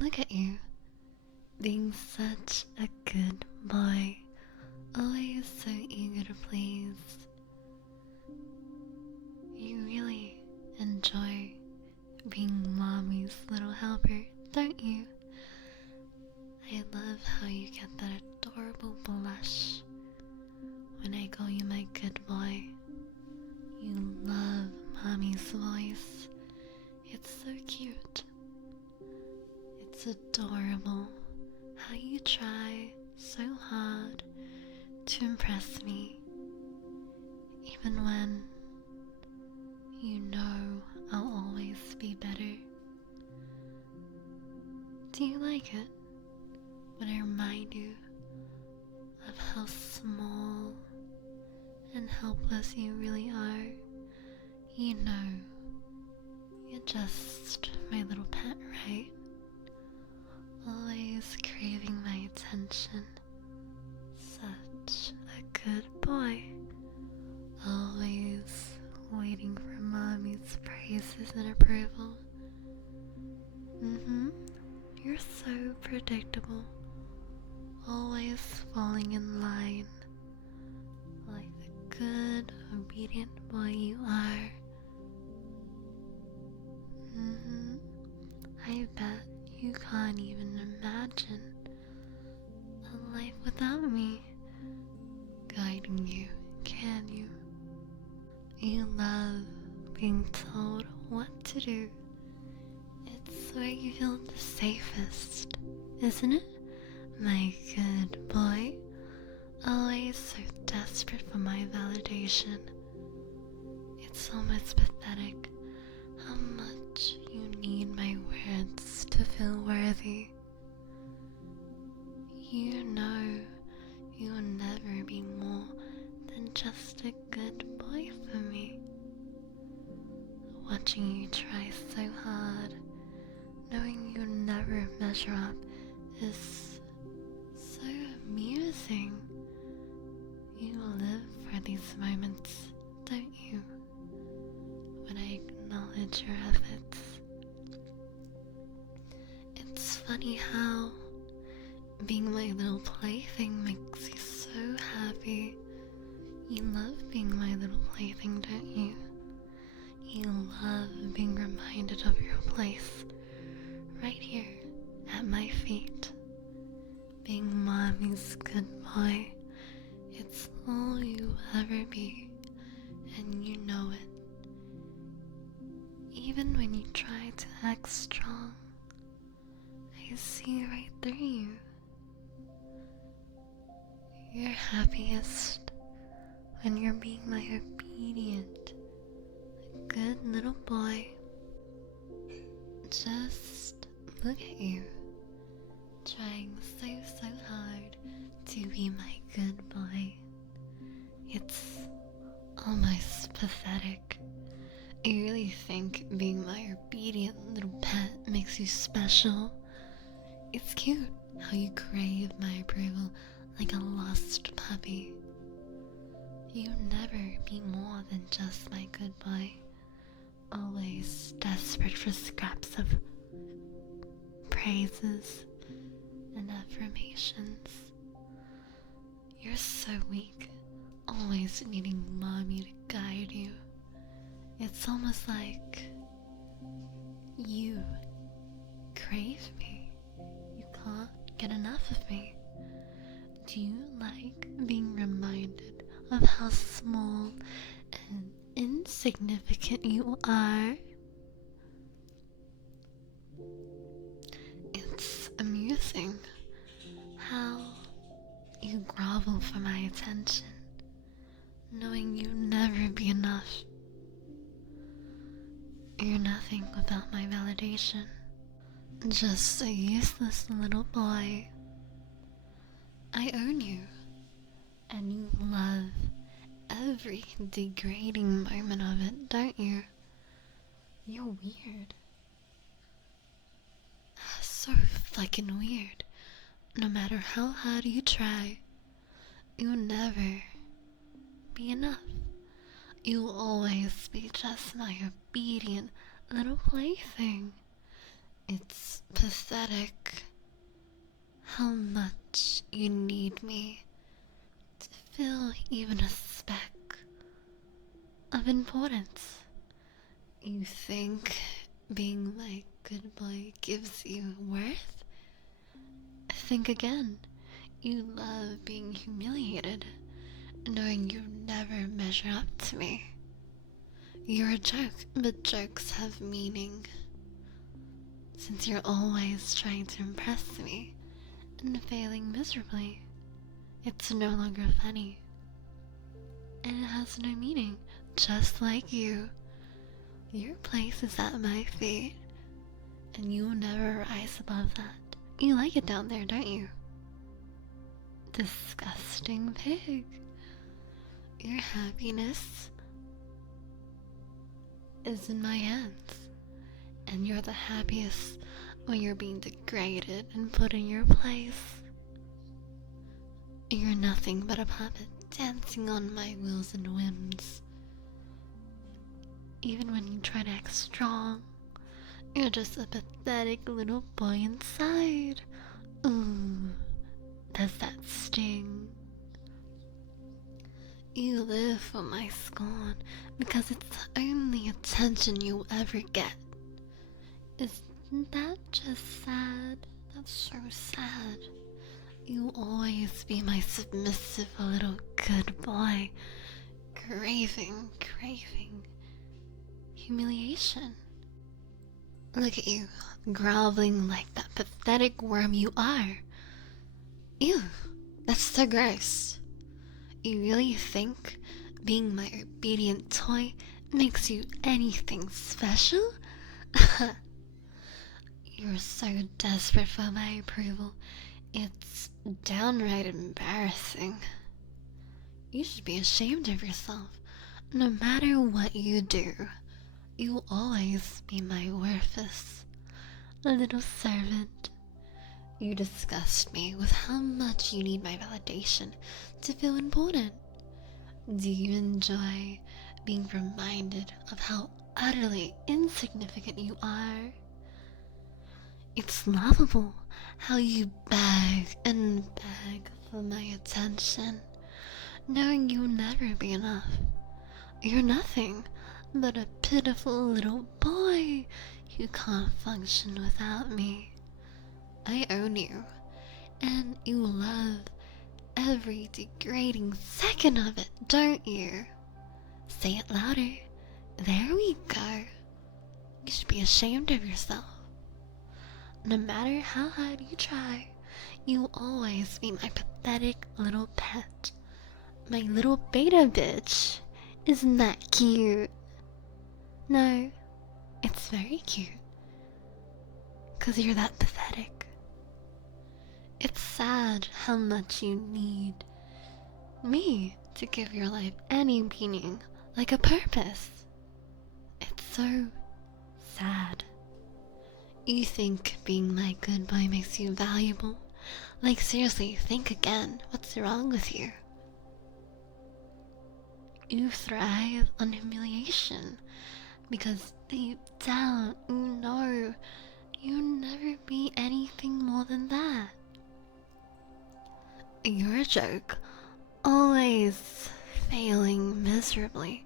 Look at you, being such a good boy, always so eager to please. You really enjoy being mommy's little helper, don't you? I love how you get that adorable blush when I call you my good boy. You love mommy's voice. It's so cute. It's adorable how you try so hard to impress me, even when you know I'll always be better. Do you like it when I remind you of how small and helpless you really are? You know, you're just my little pet, right? Always craving my attention. Such a good boy. Always waiting for mommy's praises and approval. You're so predictable. Always falling in line. Like the good, obedient boy you are. I bet you can't even imagine a life without me guiding you, can you? You love being told what to do. It's where you feel the safest, isn't it? My good boy, always so desperate for my validation. It's almost pathetic how much you need my words to feel worthy. You know you will never be more than just a good boy for me. Watching you try so hard, knowing you'll never measure up, is so amusing. You live for these moments, don't you? When I acknowledge your efforts. It's funny how being my little plaything makes you so happy. You love being my little plaything, don't you? You love being reminded of your place right here at my feet. Being mommy's good boy, it's all you ever be, and you know it. Even when you try to act strong, I see right through you. You're happiest when you're being my obedient, good little boy. Just look at you, trying so hard to be my good boy. It's almost pathetic. You really think being my obedient little pet makes you special? It's cute how you crave my approval like a lost puppy. You'll never be more than just my good boy, always desperate for scraps of praises and affirmations. You're so weak, always needing mommy to guide you. It's almost like you crave me. You can't get enough of me. Do you like being reminded of how small and insignificant you are? It's amusing how you grovel for my attention, knowing you'll never be enough. You're nothing without my validation. Just a useless little boy. I own you, and you love every degrading moment of it, don't you? You're weird. So fucking weird. No matter how hard you try, you'll never be enough. You'll always be just my obedient little plaything. It's pathetic how much you need me to feel even a speck of importance. You think being my good boy gives you worth? Think again. You love being humiliated, knowing you never measure up to me. You're a joke, but jokes have meaning. Since you're always trying to impress me and failing miserably, it's no longer funny. And it has no meaning, just like you. Your place is at my feet, and you'll never rise above that. You like it down there, don't you? Disgusting pig. Your happiness is in my hands, and you're the happiest when you're being degraded and put in your place. You're nothing but a puppet dancing on my wills and whims. Even when you try to act strong, you're just a pathetic little boy inside. Ooh, does that sting? You live for my scorn because it's the only attention you'll ever get. Isn't that just sad? That's so sad. You'll always be my submissive little good boy, craving humiliation. Look at you, groveling like that pathetic worm you are. Ew, that's so gross. You really think being my obedient toy makes you anything special? You're so desperate for my approval, it's downright embarrassing. You should be ashamed of yourself. No matter what you do, you'll always be my worthless little servant. You disgust me with how much you need my validation to feel important. Do you enjoy being reminded of how utterly insignificant you are? It's laughable how you beg and beg for my attention, knowing you'll never be enough. You're nothing but a pitiful little boy who can't function without me. I own you, and you love every degrading second of it, don't you? Say it louder. There we go. You should be ashamed of yourself. No matter how hard you try, you'll always be my pathetic little pet. My little beta bitch. Isn't that cute? No, it's very cute. 'Cause you're that pathetic. It's sad how much you need me to give your life any meaning, like a purpose. It's so sad. You think being my good boy makes you valuable? Like, seriously, think again. What's wrong with you? You thrive on humiliation because deep down you know you'll never be anything more than that. You're a joke, always failing miserably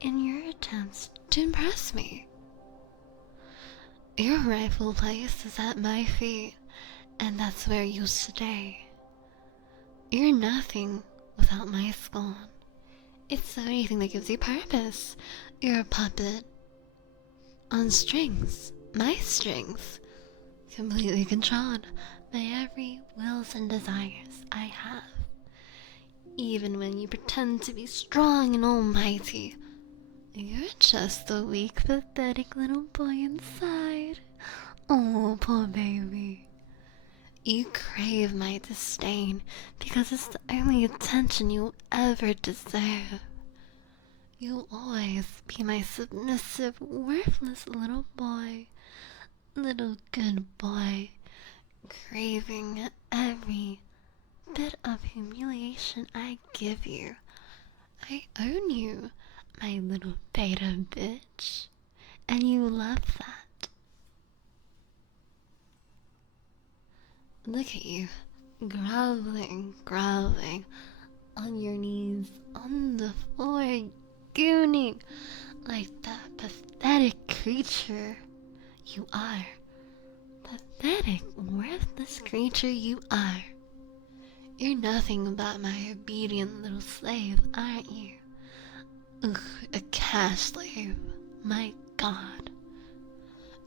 in your attempts to impress me. Your rightful place is at my feet, and that's where you'll stay. You're nothing without my scorn. It's the only thing that gives you purpose. You're a puppet on strings, my strings, completely controlled by every wills and desires I have. Even when you pretend to be strong and almighty, you're just a weak, pathetic little boy inside. Oh, poor baby. You crave my disdain because it's the only attention you'll ever deserve. You'll always be my submissive, worthless little boy. Little good boy, craving every bit of humiliation I give you. I own you, my little beta bitch, and you love that. Look at you, groveling, groveling on your knees on the floor, gooning like that pathetic creature you are. Pathetic, worthless creature you are. You're nothing but my obedient little slave, aren't you? Ugh, a cash slave. My god.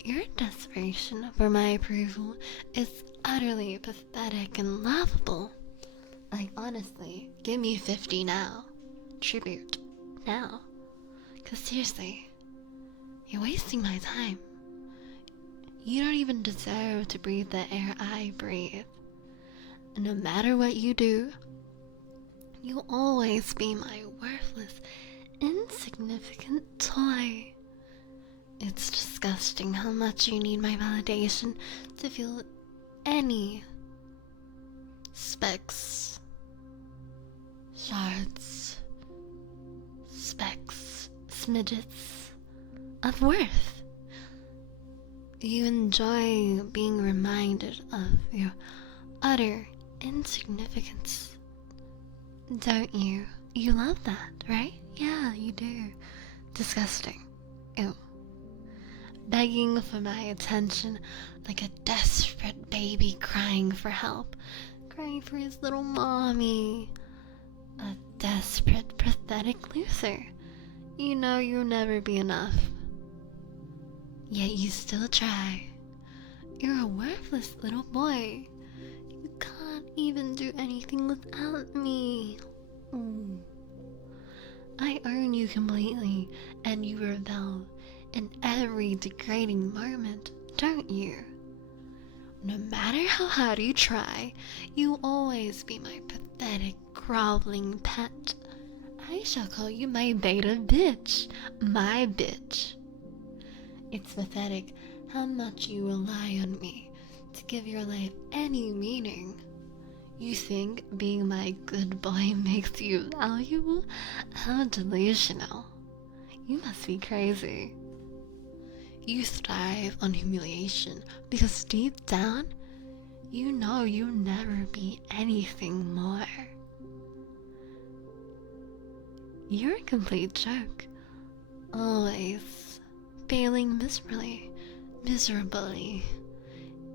Your desperation for my approval is utterly pathetic and laughable. Like, honestly, give me 50 now. Tribute. Now. 'Cause seriously, you're wasting my time. You don't even deserve to breathe the air I breathe. And no matter what you do, you'll always be my worthless, insignificant toy. It's disgusting how much you need my validation to feel any specks, shards, specks, smidgets of worth. You enjoy being reminded of your utter insignificance, don't you? You love that, right? Yeah, you do. Disgusting. Ew. Begging for my attention like a desperate baby crying for help, crying for his little mommy. A desperate, pathetic loser. You know you'll never be enough. Yet you still try. You're a worthless little boy. You can't even do anything without me. I own you completely, and you rebel in every degrading moment, don't you? No matter how hard you try, you'll always be my pathetic, groveling pet. I shall call you my beta bitch. My bitch. It's pathetic how much you rely on me to give your life any meaning. You think being my good boy makes you valuable? How delusional. You must be crazy. You thrive on humiliation because deep down, you know you'll never be anything more. You're a complete joke. Always failing miserably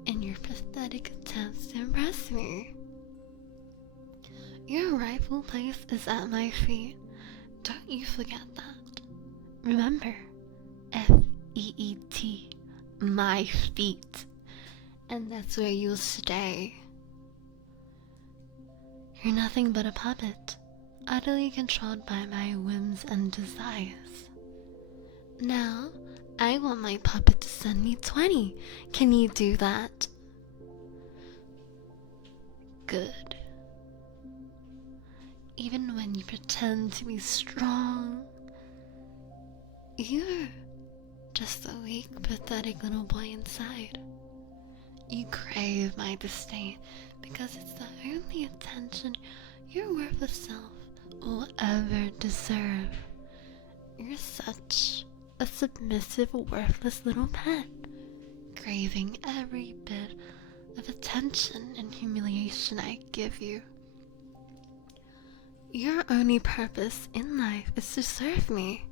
in your pathetic attempts to impress me. Your rightful place is at my feet. Don't you forget that. Remember, F-E-E-T, my feet. And that's where you'll stay. You're nothing but a puppet, utterly controlled by my whims and desires. Now, I want my puppet to send me 20. Can you do that? Good. Even when you pretend to be strong, you're just a weak, pathetic little boy inside. You crave my disdain because it's the only attention your worthless self will ever deserve. You're such a submissive, worthless little pet, craving every bit of attention and humiliation I give you. Your only purpose in life is to serve me,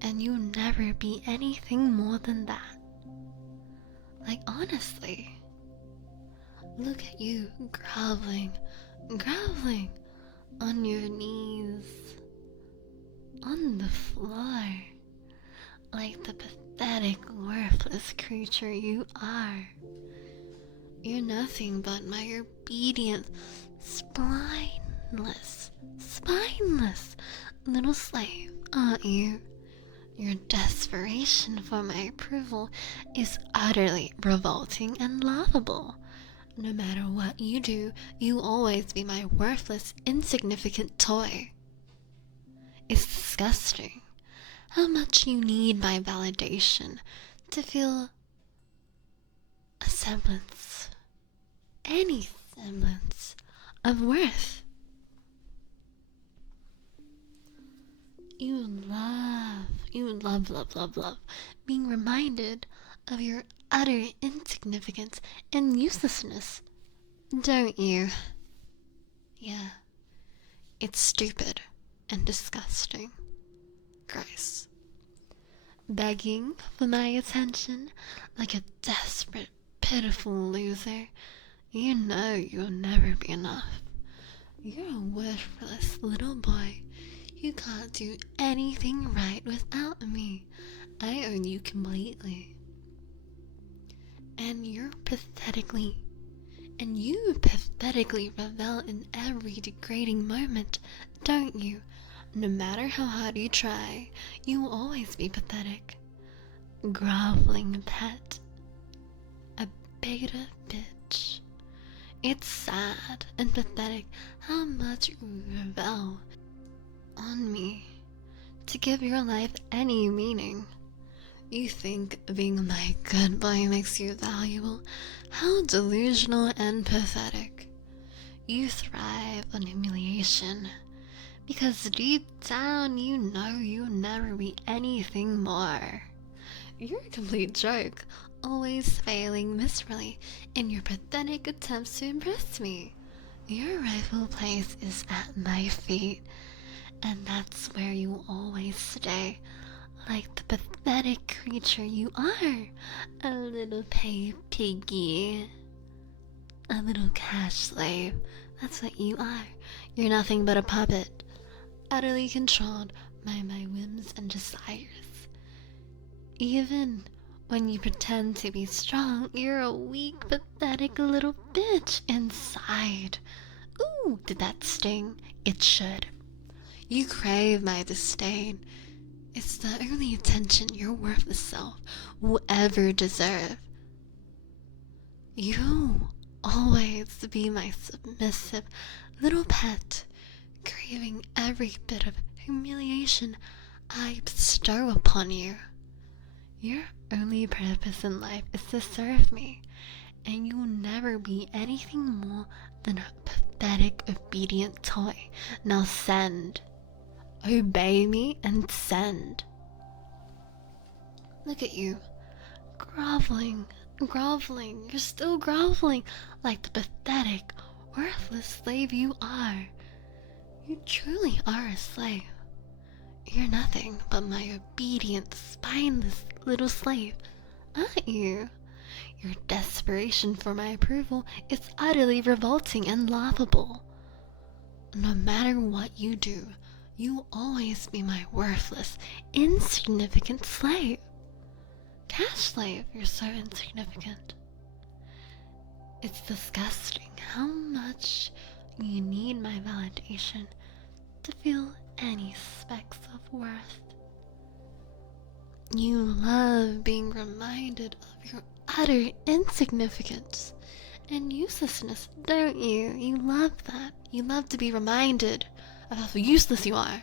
and you'll never be anything more than that. Like, honestly, look at you groveling on your knees, on the floor, like the pathetic, worthless creature you are. You're nothing but my obedient, spineless little slave, aren't you? Your desperation for my approval is utterly revolting and laughable. No matter what you do, you'll always be my worthless, insignificant toy. It's disgusting how much you need my validation to feel a semblance, any semblance of worth. You love being reminded of your utter insignificance and uselessness, don't you? Yeah, it's stupid and disgusting. Gross. Begging for my attention like a desperate, pitiful loser. You know you'll never be enough. You're a worthless little boy. You can't do anything right without me. I own you completely. And you pathetically revel in every degrading moment, don't you? No matter how hard you try, you will always be pathetic. Groveling pet. A beta bitch. It's sad and pathetic how much you revel on me to give your life any meaning. You think being my good boy makes you valuable? How delusional and pathetic. You thrive on humiliation because deep down you know you'll never be anything more. You're a complete jerk, always failing miserably in your pathetic attempts to impress me. Your rightful place is at my feet, and that's where you always stay, like the pathetic creature you are. A little piggy. A little cash slave. That's what you are. You're nothing but a puppet, utterly controlled by my whims and desires. Even when you pretend to be strong, you're a weak, pathetic little bitch inside. Ooh, did that sting? It should. You crave my disdain. It's the only attention your worthless self will ever deserve. You always be my submissive little pet, craving every bit of humiliation I bestow upon you. Your only purpose in life is to serve me, and you will never be anything more than a pathetic, obedient toy. Now send. Obey me and send. Look at you, groveling, groveling. You're still groveling like the pathetic, worthless slave you are. You truly are a slave. You're nothing but my obedient, spineless little slave, aren't you? Your desperation for my approval is utterly revolting and laughable. No matter what you do, you will always be my worthless, insignificant slave. Cash slave, you're so insignificant. It's disgusting how much you need my validation to feel any specks of worth. You love being reminded of your utter insignificance and uselessness, don't you? You love that. You love to be reminded of how useless you are.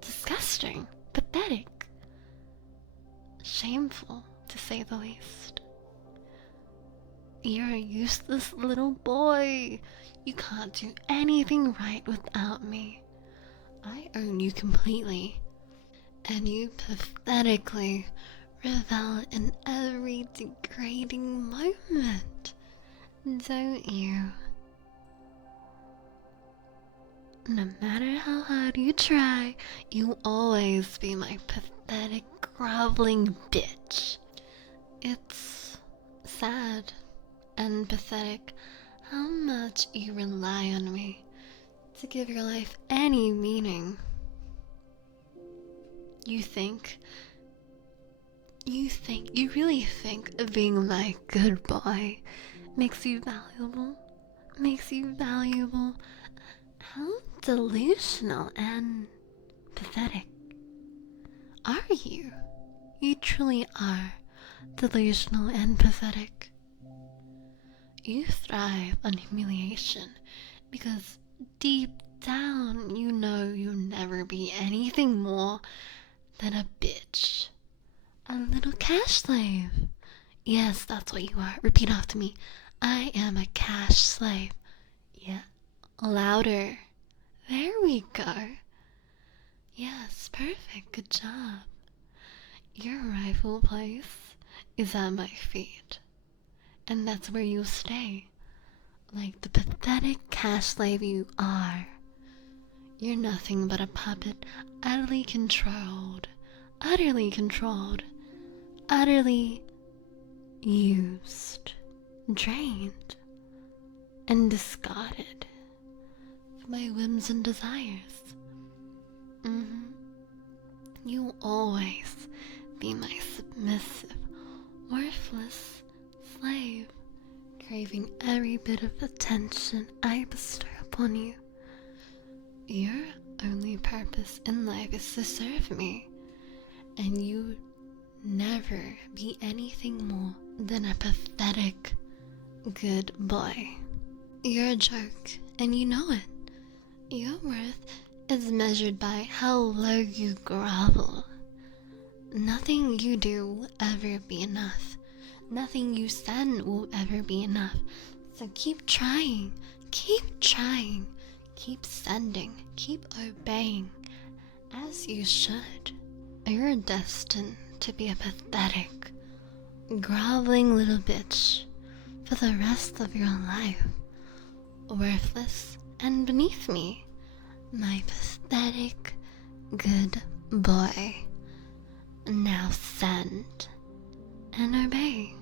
Disgusting, pathetic, shameful, to say the least. You're a useless little boy. You can't do anything right without me. I own you completely, and you pathetically revel in every degrading moment, don't you? No matter how hard you try, you'll always be my pathetic, groveling bitch. It's sad and pathetic how much you rely on me to give your life any meaning. You really think being my good boy makes you valuable? How delusional and pathetic are you? You truly are delusional and pathetic. You thrive on humiliation because deep down you know you'll never be anything more than a bitch. A little cash slave. Yes, that's what you are. Repeat after me. I am a cash slave. Yeah. Louder. There we go. Yes, perfect. Good job. Your rightful place is at my feet. And that's where you'll stay. Like the pathetic cash slave you are. You're nothing but a puppet, utterly controlled, utterly controlled, utterly used, drained, and discarded for my whims and desires. You will always be my submissive, worthless slave, craving every bit of attention I bestow upon you. Your only purpose in life is to serve me, and you never be anything more than a pathetic good boy. You're a joke, and you know it. Your worth is measured by how low you grovel. Nothing you do will ever be enough. Nothing you send will ever be enough. So keep trying, keep sending, keep obeying, as you should. You're destined to be a pathetic, groveling little bitch for the rest of your life. Worthless and beneath me, my pathetic good boy. Now send and obey.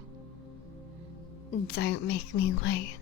Don't make me wait.